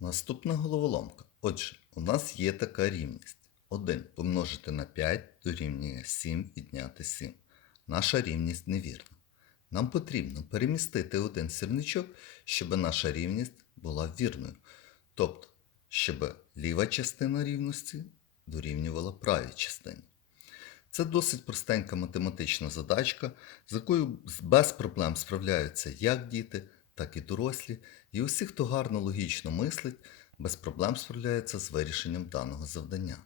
Наступна головоломка. Отже, у нас є така рівність. 1 помножити на 5 дорівнює 7 відняти 7. Наша рівність невірна. Нам потрібно перемістити один сірничок, щоб наша рівність була вірною. Тобто, щоб ліва частина рівності дорівнювала правій частині. Це досить простенька математична задачка, з якою без проблем справляються як діти, так і дорослі, і усі, хто гарно логічно мислить, без проблем справляються з вирішенням даного завдання.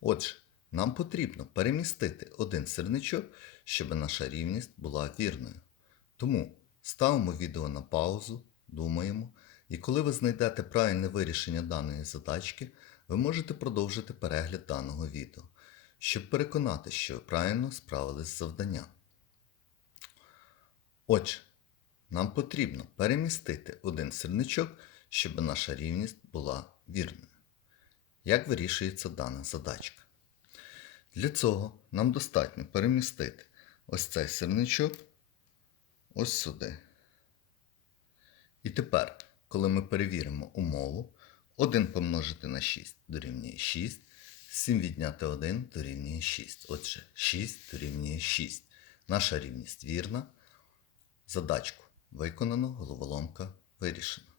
Отже, нам потрібно перемістити один сирничок, щоб наша рівність була вірною. Тому ставимо відео на паузу, думаємо, і коли ви знайдете правильне вирішення даної задачки, ви можете продовжити перегляд даного відео, щоб переконати, що ви правильно справились з завданням. Отже, нам потрібно перемістити один сирничок, щоб наша рівність була вірною. Як вирішується дана задачка? Для цього нам достатньо перемістити ось цей сирничок ось сюди. І тепер, коли ми перевіримо умову, 1 помножити на 6 дорівнює 6, 7 відняти 1 дорівнює 6. Отже, 6 дорівнює 6. Наша рівність вірна. Задачку виконано, головоломка вирішена.